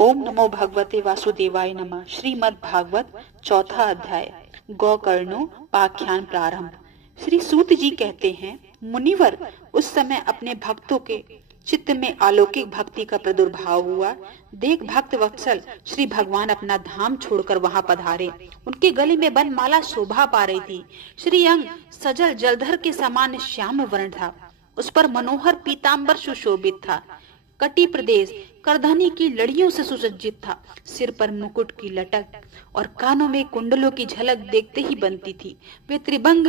ओम नमो भगवते वासुदेवाय नमः। श्रीमद् भागवत चौथा अध्याय गोकर्णोपाख्यान प्रारंभ। श्री सूत जी कहते हैं, मुनिवर, उस समय अपने भक्तों के चित्त में अलौकिक भक्ति का प्रादुर्भाव हुआ। देख भक्त वत्सल श्री भगवान अपना धाम छोड़कर वहां पधारे। उनके गले में बनमाला शोभा पा रही थी। श्री अंग सजल जलधर के समान श्याम वर्ण था। उस पर मनोहर पीतांबर सुशोभित था। कटी प्रदेश करधनी की लड़ियों से सुसज्जित था। सिर पर मुकुट की लटक और कानों में कुंडलों की झलक देखते ही बनती थी। वे त्रिभंग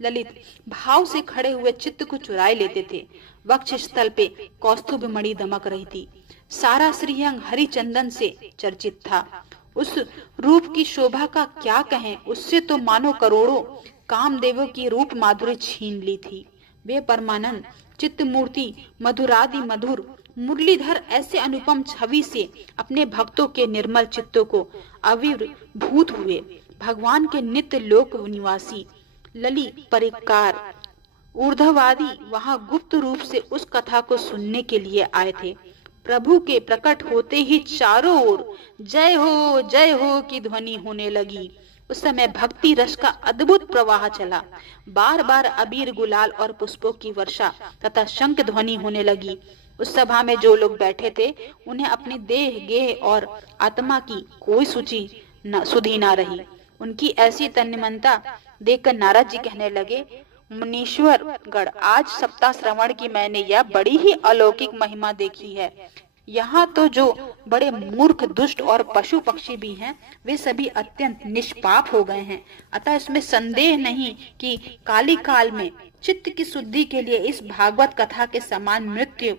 ललित भाव से खड़े हुए चित्त को चुराए लेते थे। वक्ष स्थल पे कौस्तुभ मणि दमक रही थी। सारा श्रीअंग हरि चंदन से चर्चित था। उस रूप की शोभा का क्या कहें, उससे तो मानो करोड़ों कामदेवों की रूप माधुरी छीन ली थी। वे परमानंद चित्त मूर्ति मधुरादि मधुर मुरलीधर ऐसे अनुपम छवि से अपने भक्तों के निर्मल चित्तों को अविर्भूत हुए। भगवान के नित्य लोक निवासी लली परिकार ऊर्ध्ववादी वहां गुप्त रूप से उस कथा को सुनने के लिए आए थे। प्रभु के प्रकट होते ही चारों ओर जय हो की ध्वनि होने लगी। उस समय भक्ति रस का अद्भुत प्रवाह चला। बार बार अबीर गुलाल और पुष्पों की वर्षा तथा शंख ध्वनि होने लगी। उस सभा में जो लोग बैठे थे उन्हें अपनी देह गेह और आत्मा की कोई सुधि न रही। उनकी ऐसी तन्मयता देखकर नारद जी कहने लगे, मुनीश्वर गण, आज सप्ताह श्रवण की मैंने यह बड़ी ही अलौकिक महिमा देखी है। यहाँ तो जो बड़े मूर्ख दुष्ट और पशु पक्षी भी हैं, वे सभी अत्यंत निष्पाप हो गए हैं। अतः इसमें संदेह नहीं कि काली काल में चित्त की शुद्धि के लिए इस भागवत कथा के समान मृत्यु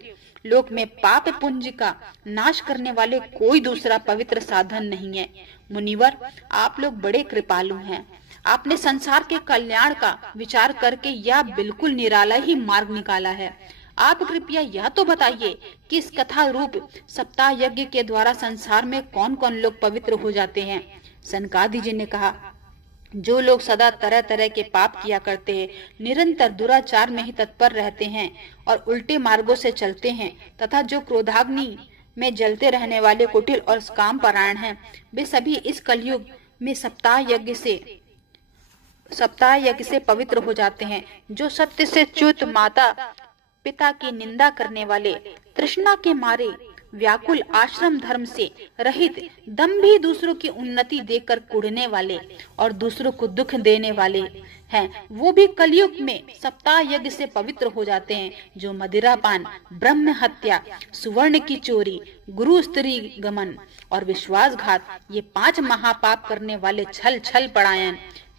लोक में पाप पुंज का नाश करने वाले कोई दूसरा पवित्र साधन नहीं है। मुनिवर, आप लोग बड़े कृपालु हैं। आपने संसार के कल्याण का विचार करके यह बिल्कुल निराला ही मार्ग निकाला है। आप कृपया यह तो बताइए कि इस कथा रूप सप्ताह यज्ञ के द्वारा संसार में कौन कौन लोग पवित्र हो जाते हैं। सनकादि जी ने कहा, जो लोग सदा तरह तरह के पाप किया करते हैं, निरंतर दुराचार में ही तत्पर रहते हैं और उल्टे मार्गों से चलते हैं, तथा जो क्रोधाग्नि में जलते रहने वाले कुटिल और काम परायण हैं, वे सभी इस कलयुग में सप्ताह यज्ञ से पवित्र हो जाते हैं। जो सत्य से च्युत माता पिता की निंदा करने वाले, तृष्णा के मारे व्याकुल, आश्रम धर्म से रहित, दंभी दूसरों की उन्नति देखकर कुढ़ने वाले और दूसरों को दुख देने वाले हैं, वो भी कलयुग में सप्ताह यज्ञ से पवित्र हो जाते हैं। जो मदिरापान, ब्रह्म हत्या, सुवर्ण की चोरी, गुरु स्त्री गमन और विश्वासघात, ये 5 महापाप करने वाले, छल परायण,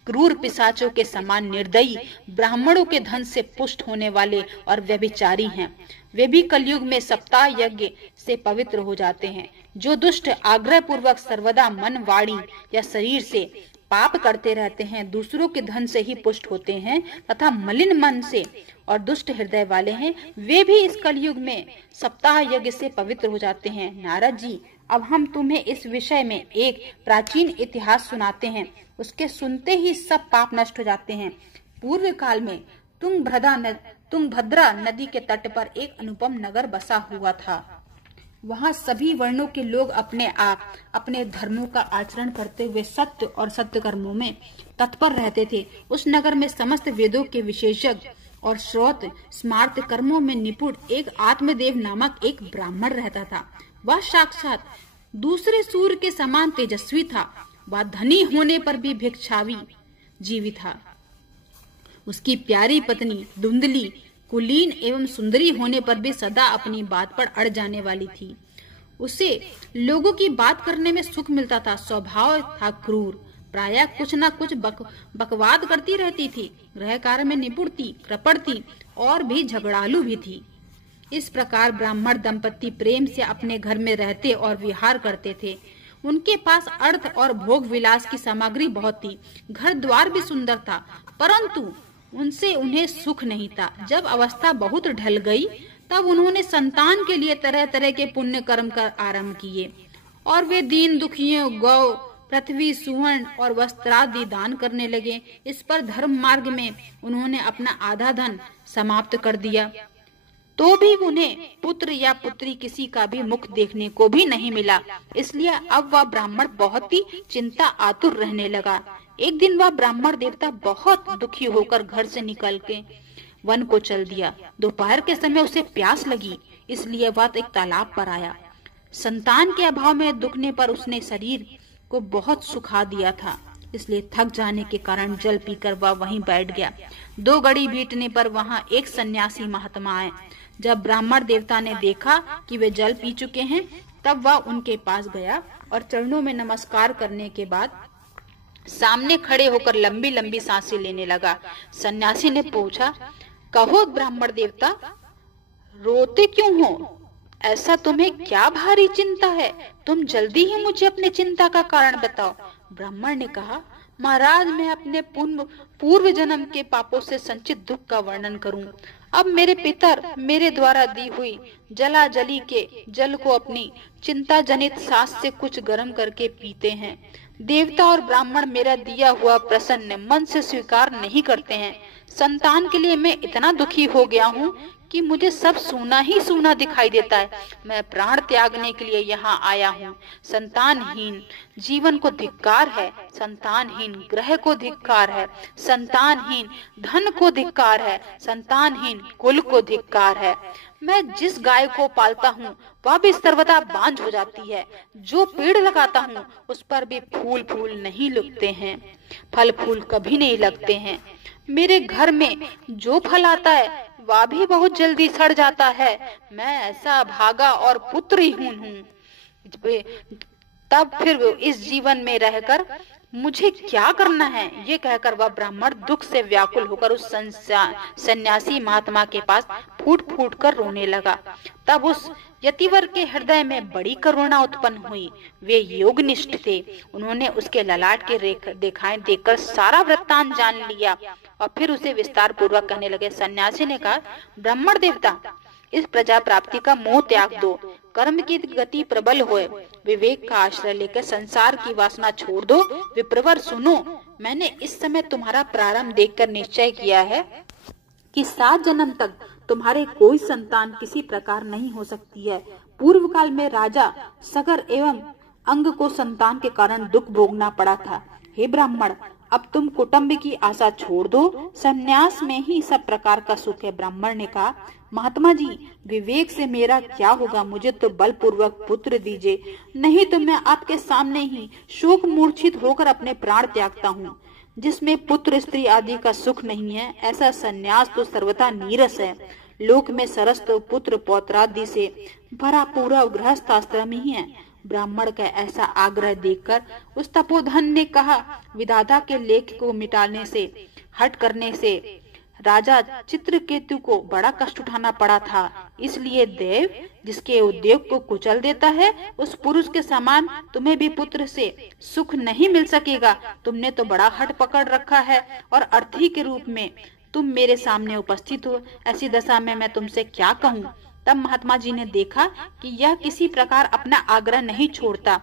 क्रूर पिशाचों के समान निर्दयी, ब्राह्मणों के धन से पुष्ट होने वाले और व्यभिचारी हैं, वे भी कलयुग में सप्ताह यज्ञ से पवित्र हो जाते हैं। जो दुष्ट आग्रह पूर्वक सर्वदा मन, वाणी या शरीर से पाप करते रहते हैं, दूसरों के धन से ही पुष्ट होते हैं तथा मलिन मन से और दुष्ट हृदय वाले हैं, वे भी इस कलयुग में सप्ताह यज्ञ से पवित्र हो जाते हैं। नारद जी, अब हम तुम्हें इस विषय में एक प्राचीन इतिहास सुनाते हैं। उसके सुनते ही सब पाप नष्ट हो जाते हैं। पूर्व काल में तुंगभद्रा नदी के तट पर एक अनुपम नगर बसा हुआ था। वहाँ सभी वर्णों के लोग अपने धर्मों का आचरण करते हुए सत्य और सत्य कर्मों में तत्पर रहते थे। उस नगर में समस्त वेदों के विशेषज्ञ और श्रोत स्मार्त कर्मों में निपुण एक आत्मदेव नामक एक ब्राह्मण रहता था। वह साक्षात दूसरे सूर्य के समान तेजस्वी था। वह धनी होने पर भी भिक्षावी जीवी था। उसकी प्यारी पत्नी धुंधली, कुलीन एवं सुंदरी होने पर भी सदा अपनी बात पर अड़ जाने वाली थी। उसे लोगों की बात करने में सुख मिलता था। स्वभाव था क्रूर, प्रायः कुछ न कुछ बकवाद करती रहती थी। गृह कार्य में निपुण थी, कृपण थी और भी झगड़ालू भी थी। इस प्रकार ब्राह्मण दंपति प्रेम से अपने घर में रहते और विहार करते थे। उनके पास अर्थ और भोग विलास की सामग्री बहुत थी। घर द्वार भी सुंदर था, परंतु उनसे उन्हें सुख नहीं था। जब अवस्था बहुत ढल गई, तब उन्होंने संतान के लिए तरह तरह के पुण्य कर्म कर आरंभ किए और वे दीन दुखियों, गौ, पृथ्वी, सुवर्ण और वस्त्रादि दान करने लगे। इस पर धर्म मार्ग में उन्होंने अपना आधा धन समाप्त कर दिया। तो भी उन्हें पुत्र या पुत्री किसी का भी मुख देखने को भी नहीं मिला। इसलिए अब वह ब्राह्मण बहुत ही चिंता आतुर रहने लगा। एक दिन वह ब्राह्मण देवता बहुत दुखी होकर घर से निकल के वन को चल दिया। दोपहर के समय उसे प्यास लगी, इसलिए वह एक तालाब पर आया। संतान के अभाव में दुखने पर उसने शरीर को बहुत सुखा दिया था, इसलिए थक जाने के कारण जल पीकर वह वहीं बैठ गया। 2 घड़ी बीतने पर वहां एक सन्यासी महात्मा आए। जब ब्राह्मण देवता ने देखा कि वे जल पी चुके हैं, तब वह उनके पास गया और चरणों में नमस्कार करने के बाद सामने खड़े होकर लंबी लंबी सांसें लेने लगा। सन्यासी ने पूछा, कहो ब्राह्मण देवता, रोते क्यों हो? ऐसा तुम्हें क्या भारी चिंता है? तुम जल्दी ही मुझे अपने चिंता का कारण बताओ। ब्राह्मण ने कहा, महाराज, मैं अपने पूर्व जन्म के पापों से संचित दुख का वर्णन करूं। अब मेरे पितर मेरे द्वारा दी हुई जलाजली के जल को अपनी चिंता जनित सांस से कुछ गर्म करके पीते हैं। देवता और ब्राह्मण मेरा दिया हुआ प्रसन्न मन से स्वीकार नहीं करते हैं। संतान के लिए मैं इतना दुखी हो गया हूँ कि मुझे सब सूना ही सूना दिखाई देता है। मैं प्राण त्यागने के लिए यहाँ आया हूँ। संतानहीन जीवन को धिक्कार है, संतानहीन ग्रह को धिक्कार है, संतानहीन धन को धिक्कार है, संतानहीन कुल को धिक्कार है। मैं जिस गाय को पालता हूँ वह भी सर्वदा बांझ हो जाती है। जो पेड़ लगाता हूँ उस पर भी फूल फूल नहीं लगते हैं, फल फूल कभी नहीं लगते हैं। मेरे घर में जो फल आता है वह भी बहुत जल्दी सड़ जाता है। मैं ऐसा भागा और पुत्रहीन हूँ। तब फिर इस जीवन में रहकर मुझे क्या करना है? ये कहकर वह ब्राह्मण दुख से व्याकुल होकर उस सन्यासी महात्मा के पास फूट फूट कर रोने लगा। तब उस यतिवर के हृदय में बड़ी करुणा उत्पन्न हुई। वे योगनिष्ठ थे। उन्होंने उसके ललाट के रेखाएं देखकर सारा वृत्तांत जान लिया और फिर उसे विस्तार पूर्वक कहने लगे। सन्यासी ने कहा, ब्राह्मण देवता, इस प्रजा प्राप्ति का मोह त्याग दो, कर्म की गति प्रबल होए, विवेक का आश्रय लेकर संसार की वासना छोड़ दो। विप्रवर सुनो, मैंने इस समय तुम्हारा प्रारंभ देखकर निश्चय किया है कि 7 जन्म तक तुम्हारे कोई संतान किसी प्रकार नहीं हो सकती है। पूर्व काल में राजा सगर एवं अंग को संतान के कारण दुख भोगना पड़ा था। हे ब्राह्मण, अब तुम कुटुंब की आशा छोड़ दो, संन्यास में ही सब प्रकार का सुख है। ब्राह्मण ने कहा, महात्मा जी, विवेक से मेरा क्या होगा? मुझे तो बलपूर्वक पुत्र दीजिए, नहीं तो मैं आपके सामने ही शोक मूर्छित होकर अपने प्राण त्यागता हूँ। जिसमें पुत्र स्त्री आदि का सुख नहीं है, ऐसा संन्यास तो सर्वथा नीरस है। लोक में सरस तो पुत्र पौत्रादि से भरा पूरा गृहस्थ आश्रम ही है। ब्राह्मण का ऐसा आग्रह देखकर उस तपोधन ने कहा, विधाता के लेख को मिटाने से हट करने से राजा चित्रकेतु को बड़ा कष्ट उठाना पड़ा था। इसलिए देव जिसके उद्योग को कुचल देता है, उस पुरुष के समान तुम्हें भी पुत्र से सुख नहीं मिल सकेगा। तुमने तो बड़ा हट पकड़ रखा है और अर्थी के रूप में तुम मेरे सामने उपस्थित हो। ऐसी दशा में मैं तुमसे क्या कहूँ? तब महात्मा जी ने देखा कि यह किसी प्रकार अपना आग्रह नहीं छोड़ता।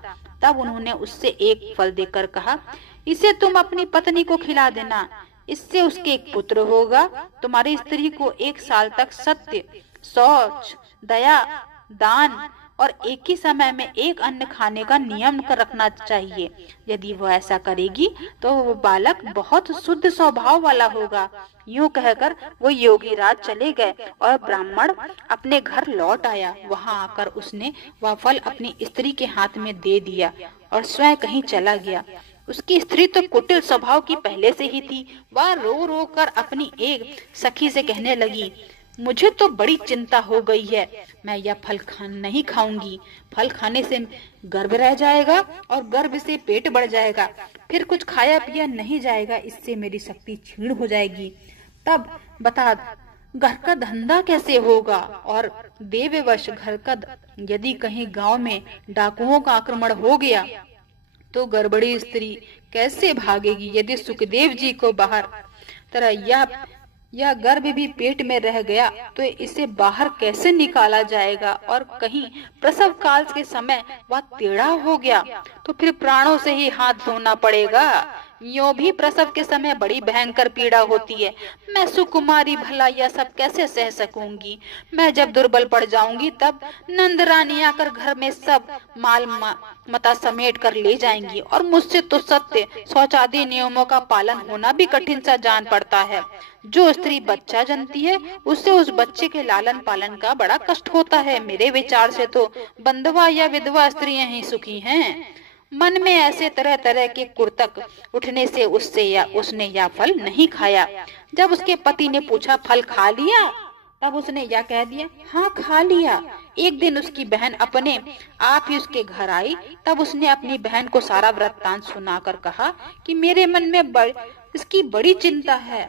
तब उन्होंने उससे एक फल देकर कहा, इसे तुम अपनी पत्नी को खिला देना, इससे उसके एक पुत्र होगा। तुम्हारी स्त्री को 1 साल तक सत्य, शौच, दया, दान और एक ही समय में एक अन्न खाने का नियम कर रखना चाहिए। यदि वह ऐसा करेगी तो वो बालक बहुत शुद्ध स्वभाव वाला होगा। यूं कहकर वो योगी राज चले गए और ब्राह्मण अपने घर लौट आया। वहां आकर उसने वह फल अपनी स्त्री के हाथ में दे दिया और स्वयं कहीं चला गया। उसकी स्त्री तो कुटिल स्वभाव की पहले से ही थी। वह रो रो कर अपनी एक सखी से कहने लगी, मुझे तो बड़ी चिंता हो गई है। मैं यह फल नहीं खाऊंगी। फल खाने से गर्भ रह जाएगा और गर्भ से पेट बढ़ जाएगा, फिर कुछ खाया पिया नहीं जाएगा। इससे मेरी शक्ति क्षीण हो जाएगी। तब बता, घर का धंधा कैसे होगा? और देववश घर का यदि कहीं गांव में डाकुओं का आक्रमण हो गया तो गर्भवती स्त्री कैसे भागेगी? यदि सुखदेव जी को बाहर तरह यह गर्भ भी पेट में रह गया तो इसे बाहर कैसे निकाला जाएगा? और कहीं प्रसव काल के समय वह टेढ़ा हो गया तो फिर प्राणों से ही हाथ धोना पड़ेगा। यूं भी प्रसव के समय बड़ी भयंकर पीड़ा होती है। मैं सुकुमारी भला यह सब कैसे सह सकूंगी। मैं जब दुर्बल पड़ जाऊंगी तब नंद रानी आकर घर में सब मता समेट कर ले जाएंगी और मुझसे तो सत्य शौचादि नियमों का पालन होना भी कठिन सा जान पड़ता है। जो स्त्री बच्चा जनती है उससे उस बच्चे के लालन पालन का बड़ा कष्ट होता है। मेरे विचार से तो बंधवा या विधवा स्त्रियां ही सुखी हैं। मन में ऐसे तरह तरह के कुर्तक उठने से उसने यह फल नहीं खाया। जब उसके पति ने पूछा फल खा लिया, तब उसने यह कह दिया, हाँ खा लिया। एक दिन उसकी बहन अपने आप ही उसके घर आई। तब उसने अपनी बहन को सारा वृत्तांत सुनाकर कहा कि मेरे मन में इसकी बड़ी चिंता है।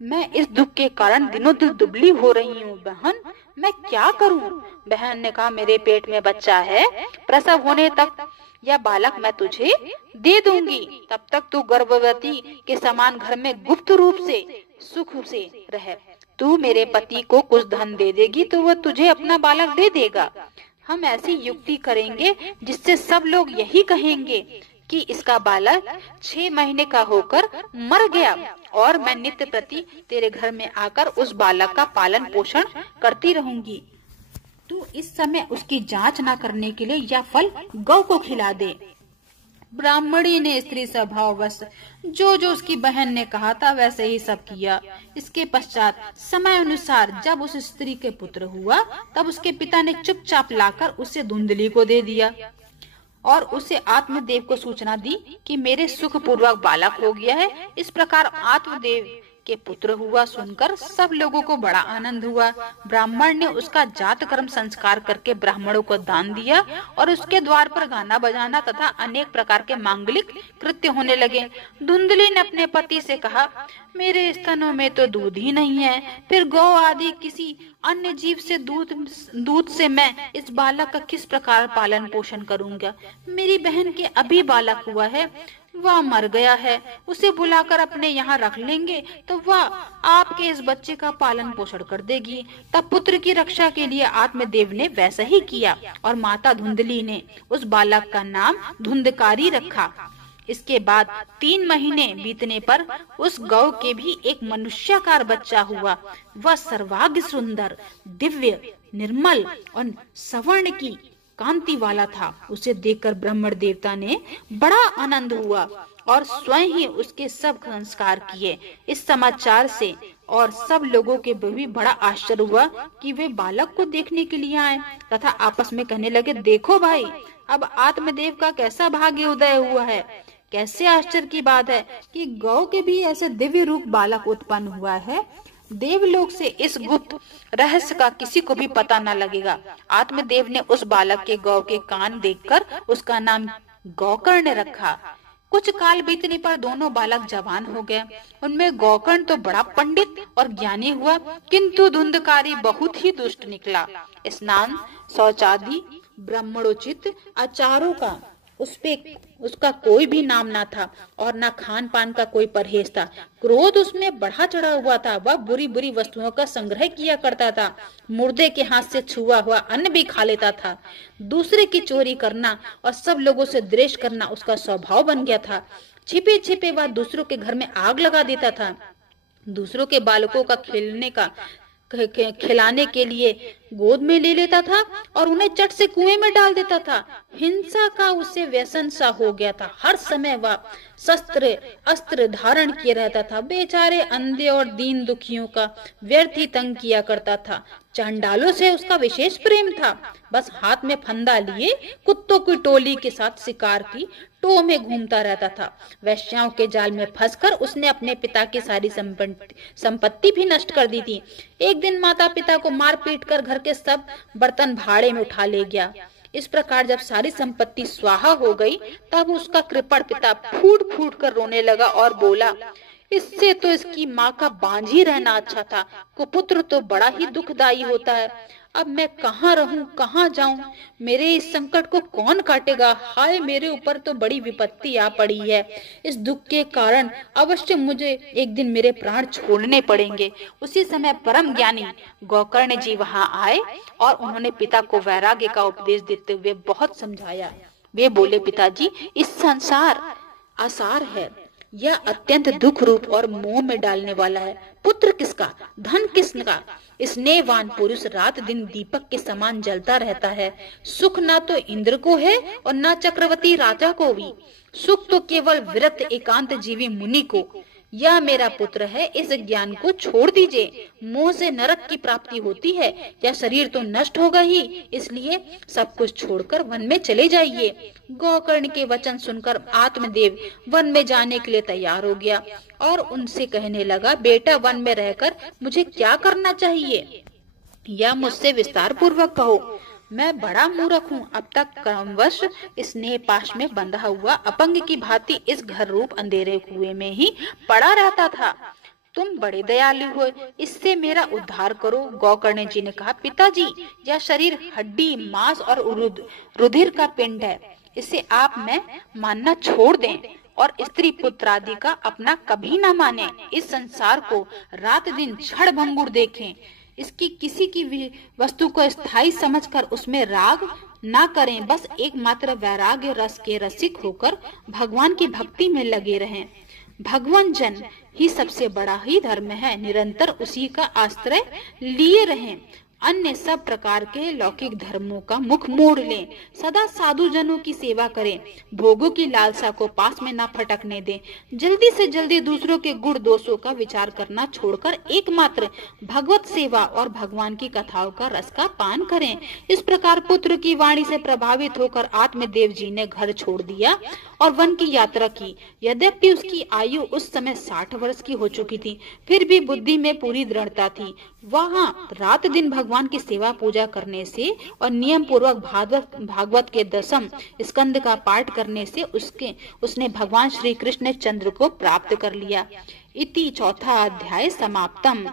मैं इस दुख के कारण दिनों दिन दुबली हो रही हूँ। बहन, मैं क्या करूँ? बहन ने कहा, मेरे पेट में बच्चा है, प्रसव होने तक यह बालक मैं तुझे दे दूंगी। तब तक तू गर्भवती के समान घर में गुप्त रूप से सुख से रह। तू मेरे पति को कुछ धन दे देगी तो वह तुझे अपना बालक दे देगा। हम ऐसी युक्ति करेंगे जिससे सब लोग यही कहेंगे कि इसका बालक 6 महीने का होकर मर गया और मैं नित्य प्रति तेरे घर में आकर उस बालक का पालन पोषण करती रहूंगी। तू इस समय उसकी जांच न करने के लिए यह फल गौ को खिला दे। ब्राह्मणी ने स्त्री स्वभाववश जो जो उसकी बहन ने कहा था वैसे ही सब किया। इसके पश्चात समय अनुसार जब उस स्त्री के पुत्र हुआ तब उसके पिता ने चुपचाप लाकर उसे धुंधली को दे दिया और उसे आत्मदेव को सूचना दी कि मेरे सुख पूर्वक बालक हो गया है। इस प्रकार आत्मदेव के पुत्र हुआ सुनकर सब लोगों को बड़ा आनंद हुआ। ब्राह्मण ने उसका जात कर्म संस्कार करके ब्राह्मणों को दान दिया और उसके द्वार पर गाना बजाना तथा अनेक प्रकार के मांगलिक कृत्य होने लगे। धुंधली ने अपने पति से कहा, मेरे स्तनों में तो दूध ही नहीं है, फिर गौ आदि किसी अन्य जीव से दूध से मैं इस बालक का किस प्रकार पालन पोषण करूंगा। मेरी बहन के अभी बालक हुआ है, वह मर गया है, उसे बुलाकर अपने यहाँ रख लेंगे तो वह आपके इस बच्चे का पालन पोषण कर देगी। तब पुत्र की रक्षा के लिए आत्मदेव ने वैसा ही किया और माता धुंधली ने उस बालक का नाम धुंधकारी रखा। इसके बाद 3 महीने बीतने पर उस गौ के भी एक मनुष्याकार बच्चा हुआ। वह सर्वांग सुंदर, दिव्य, निर्मल और सवर्ण की कांति वाला था। उसे देखकर ब्रह्मण देवता ने बड़ा आनंद हुआ और स्वयं ही उसके सब संस्कार किए। इस समाचार से और सब लोगों के भी बड़ा आश्चर्य हुआ कि वे बालक को देखने के लिए आए तथा आपस में कहने लगे, देखो भाई, अब आत्मदेव का कैसा भाग्य उदय हुआ है। कैसे आश्चर्य की बात है कि गौ के भी ऐसे दिव्य रूप बालक उत्पन्न हुआ है। देवलोक से इस गुप्त रहस्य का किसी को भी पता न लगेगा। आत्मदेव ने उस बालक के गौ के कान देखकर उसका नाम गौकर्ण रखा। कुछ काल बीतने पर दोनों बालक जवान हो गए। उनमें गौकर्ण तो बड़ा पंडित और ज्ञानी हुआ, किंतु धुंधकारी बहुत ही दुष्ट निकला। स्नान, शौचादि, ब्राह्मणोचित आचारों का उसका कोई भी नाम ना था और ना खान पान का कोई परहेज था। क्रोध उसमें बढ़ा चढ़ा हुआ था। वह बुरी बुरी वस्तुओं का संग्रह किया करता था। मुर्दे के हाथ से छुआ हुआ अन्न भी खा लेता था। दूसरे की चोरी करना और सब लोगों से द्वेष करना उसका स्वभाव बन गया था। छिपे छिपे वह दूसरों के घर में आग लगा देता था। दूसरों के बालकों का खिलाने के लिए गोद में ले लेता था और उन्हें चट से कुएं में डाल देता था। हिंसा का उसे व्यसन सा हो गया था। हर समय वह शस्त्र अस्त्र धारण किए रहता था। बेचारे अंधे और दीन दुखियों का व्यर्थ ही तंग किया करता था। चांडालों से उसका विशेष प्रेम था। बस हाथ में फंदा लिए कुत्तों की टोली के साथ शिकार की टो में घूमता रहता था। वैश्याओं के जाल में फंसकर उसने अपने पिता की सारी संपत्ति भी नष्ट कर दी थी। एक दिन माता पिता को मार पीट कर घर के सब बर्तन भाड़े में उठा ले गया। इस प्रकार जब सारी संपत्ति स्वाहा हो गई तब उसका कृपण पिता फूट फूट कर रोने लगा और बोला, इससे तो इसकी माँ का बांझ ही रहना अच्छा था। कुपुत्र तो बड़ा ही दुखदायी होता है। अब मैं कहाँ रहूं, कहाँ जाऊं? मेरे इस संकट को कौन काटेगा? हाय, मेरे ऊपर तो बड़ी विपत्ति आ पड़ी है। इस दुख के कारण अवश्य मुझे एक दिन मेरे प्राण छोड़ने पड़ेंगे। उसी समय परम ज्ञानी गौकर्ण जी वहां आए और उन्होंने पिता को वैराग्य का उपदेश देते हुए बहुत समझाया। वे बोले, पिताजी, इस संसार आसार है, यह अत्यंत दुख रूप और मोह में डालने वाला है। पुत्र किसका, धन किसका? स्नेहवान पुरुष रात दिन दीपक के समान जलता रहता है। सुख ना तो इंद्र को है और ना चक्रवर्ती राजा को भी। सुख तो केवल विरक्त एकांत जीवी मुनि को। यह मेरा पुत्र है, इस ज्ञान को छोड़ दीजिए। मोह से नरक की प्राप्ति होती है। यह शरीर तो नष्ट होगा ही, इसलिए सब कुछ छोड़कर वन में चले जाइए। गोकर्ण के वचन सुनकर आत्मदेव वन में जाने के लिए तैयार हो गया और उनसे कहने लगा, बेटा वन में रहकर मुझे क्या करना चाहिए, यह मुझसे विस्तार पूर्वक कहो। मैं बड़ा मूर्ख हूँ। अब तक क्रमवश स्नेह पाश में बंधा हुआ अपंग की भांति इस घर रूप अंधेरे कुएं में ही पड़ा रहता था। तुम बड़े दयालु हो, इससे मेरा उद्धार करो। गोकर्ण जी ने कहा, पिताजी यह शरीर हड्डी मांस और रुधिर का पिंड है, इसे आप में मानना छोड़ दें और स्त्री पुत्र आदि का अपना कभी न माने। इस संसार को रात दिन क्षण भंगुर देखें, इसकी किसी की वस्तु को स्थायी समझकर उसमें राग ना करें। बस एकमात्र वैराग्य रस के रसिक होकर भगवान की भक्ति में लगे रहें। भगवान जन ही सबसे बड़ा ही धर्म है, निरंतर उसी का आश्रय लिए रहें। अन्य सब प्रकार के लौकिक धर्मों का मुख मोड़ लें। सदा साधु जनों की सेवा करें। भोगों की लालसा को पास में ना फटकने दें। जल्दी से जल्दी दूसरों के गुण दोषों का विचार करना छोड़कर एकमात्र भगवत सेवा और भगवान की कथाओं का रस का पान करें। इस प्रकार पुत्र की वाणी से प्रभावित होकर आत्मदेव जी ने घर छोड़ दिया और वन की यात्रा की। यद्यपि उसकी आयु उस समय 60 वर्ष की हो चुकी थी, फिर भी बुद्धि में पूरी दृढ़ता थी। वहाँ रात दिन भगवान की सेवा पूजा करने से और नियम पूर्वक भागवत के 10 स्कंद का पाठ करने से उसने भगवान श्री कृष्ण चंद्र को प्राप्त कर लिया। इति चौथा अध्याय समाप्तम।